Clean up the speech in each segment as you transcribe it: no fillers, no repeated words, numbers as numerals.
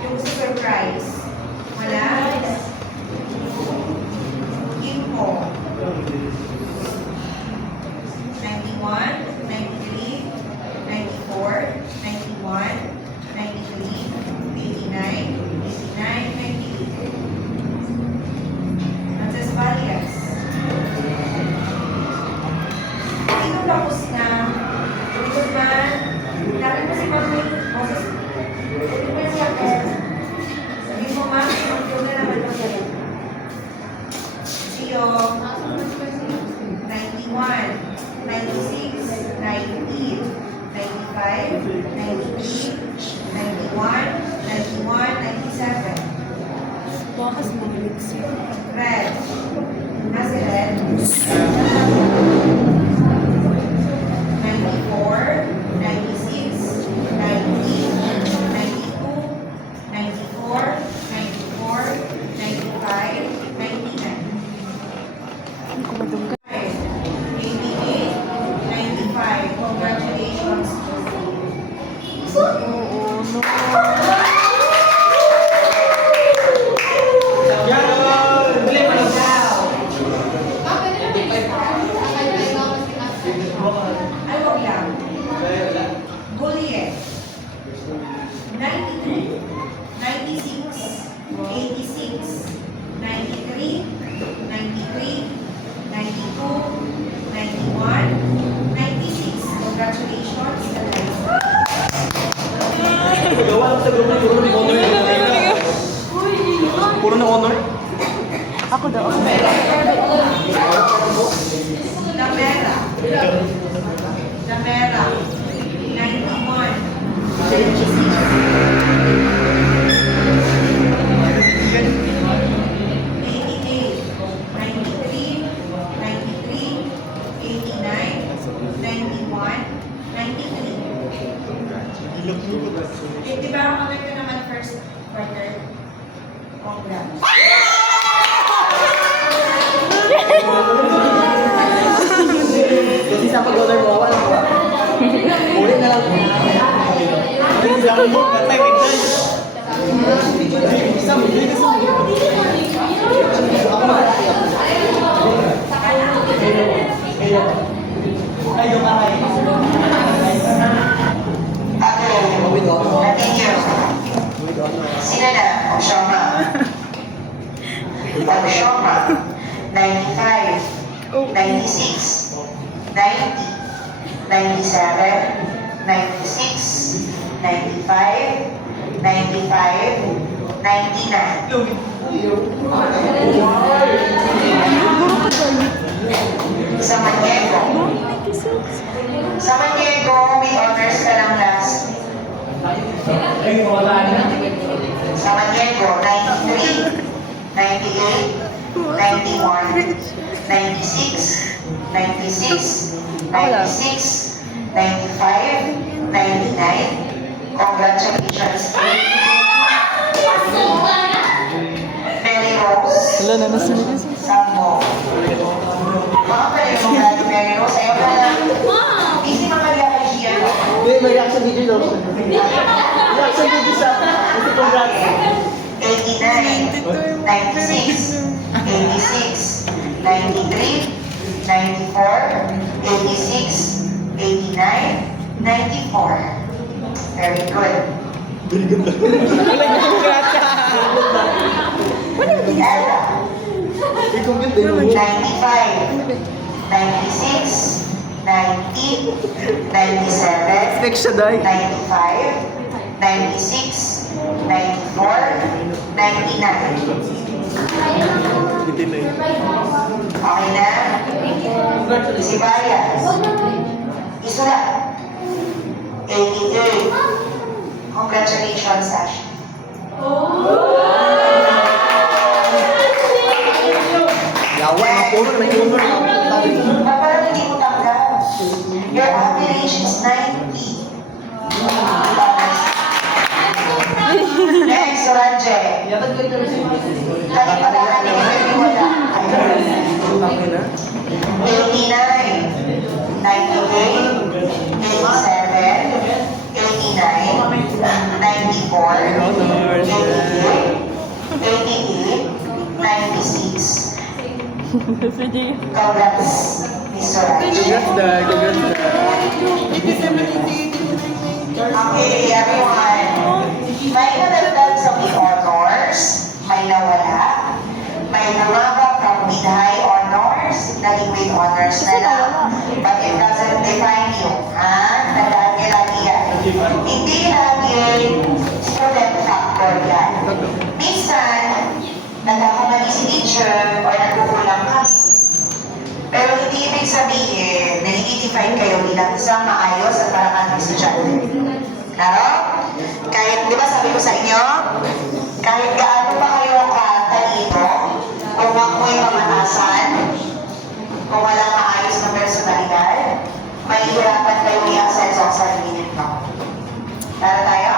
Yung gusto surprise. Wala? Info. 91, 93, 94, 91, 93, 89, 89, 98. Frances Varias. Sino tapos na? Likod man. Lapit mo si Mami. Moses. Likod mo siya. Sabi mo, Mami, mag-yung na naman ako. Siyo. 91, 96, 19, 95, 93, 91, 91, 97. Bakas mo mix. Red. Nasa red. 94, 96, 90, 92, 94, 94, 95, 99. 88, 95. Congratulations. Oo, no. Ay, wag lang. Juliet. 92, 96, 86, 93, 93, 92, 91, 96. Congratulations. Gawa lang sa grupo ng honor. Puro na honor? Ako daw. Damera. Damera. 91, 88, 93, 93, 89, 91, 93. Di ba ako ka naman first quarter? Congrats. Kasi sa pag-honor mo, wala ko. Ulit na lang. Sabi mo, patay, wait. Isa mo, Ay, yung aray. Continue. Sino na? Oshoma. Oshoma. 95, 96, 90, 97, 96, 95, 95, 99. Sa Maniego. Sa Maniego, may honors ka lang last. Sa Maniego, 93, 98, 91, 96, 96, 96, 95, 99. Congratulations. Mary Rose. Wala na nasunod. Sambo. Mga pala yung mga Mary Rose. Ayaw na lang. Easy makaliakay siya. May reaction video daw. Reaction video sa congrats. 89, 96, 86, 93, 94, 86, 89, 94. Very good. Ella, 95, 96, 90, 97, Next siya, Day. 95, 96, 94, 99. Okay na? Si Bayas. Isulat. 88. Congratulations, Sash. Yawa, mga puro, may honor. Parang hindi mo tanggap. Your average is 90. Next, Soranje. Kali pala ka ni Baby wala. 89, 98, 87, 89, 94, 88, Sige. Congrats, Mr. Raj. Congrats, Dad. Congrats, Dad. Okay, everyone. May nadagdag sa may honors, may nawala, may lumaba from with high honors, naging with honors na lang. But it doesn't define you, ha? Tandaan niyo lagi yan. Hindi lagi student factor yan. Minsan, nagkakamali si teacher or nagkukulang ka. Pero hindi ibig sabihin na i-define kayo bilang isang maayos at parangal ng estudyante. Klaro? Kahit, di ba sabi ko sa inyo, kahit gaano pa kayo katalino, kung ako'y mamatasan, kung wala maayos na personalidad, mahihirapan kayo i-asenso ang sarili nito. Klaro tayo?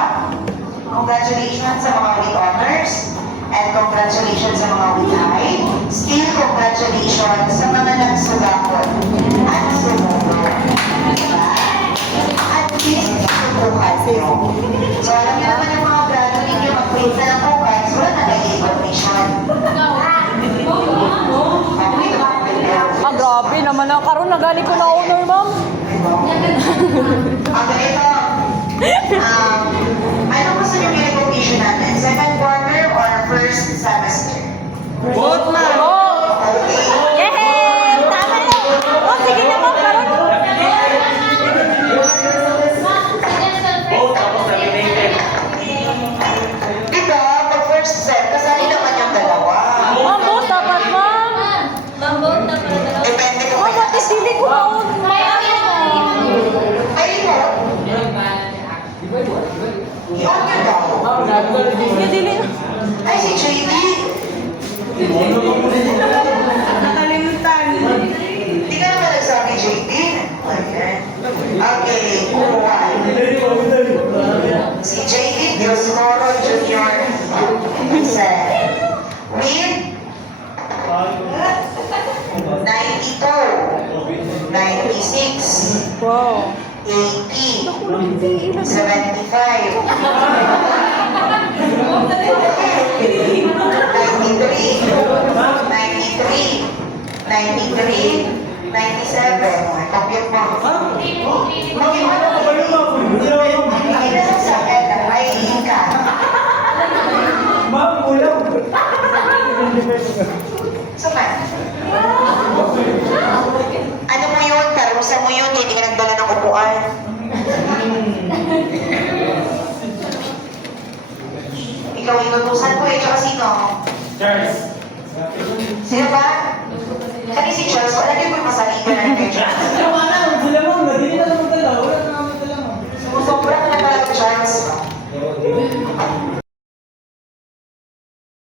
Congratulations sa mga with honors, and congratulations sa mga with high. Still, congratulations sa mga nagsugakot at sumunod. Diba? At least, subukan nyo. So, alam niyo naman yung mga grado ninyo, mag-print na ng bukas, wala na kayo information. Ah, grabe naman na. Karoon na galing ko na honor, ma'am. Ang ganito, ano gusto niyo yung recognition natin? Second quarter or first semester? Both, ma'am. Oh! Okay. Yehey! Tama na! Oh, sige na, ma'am. Karoon. Both, tapos nominated. Diba, pag first sem, kasali naman yung dalawa. Ma'am, boss, dapat, ma'am. Depende kung Ma'am, may bakit hindi ko na honor? Ay, no. I-order daw. Sige, dili. Ay, si JD. Nakalimutan. Hindi ka naman nagsabi JD. Ayan. Okay, one. Si JD Diosmoro Jr. Said, with 92, 96, Wow. 80, Nakulong si Ina. 75, 93, 97. Compute mo. Compute mo. Hindi na sa akin na may ka. Ma'am, ulam. Saan? Ano mo yun? Karusa mo yun, hindi ka nagdala ng upuan. Ikaw inutusan ko eh, tsaka sino? Charles. Sino ba? Kani si Charles, wala din ko masalitan na kay Charles.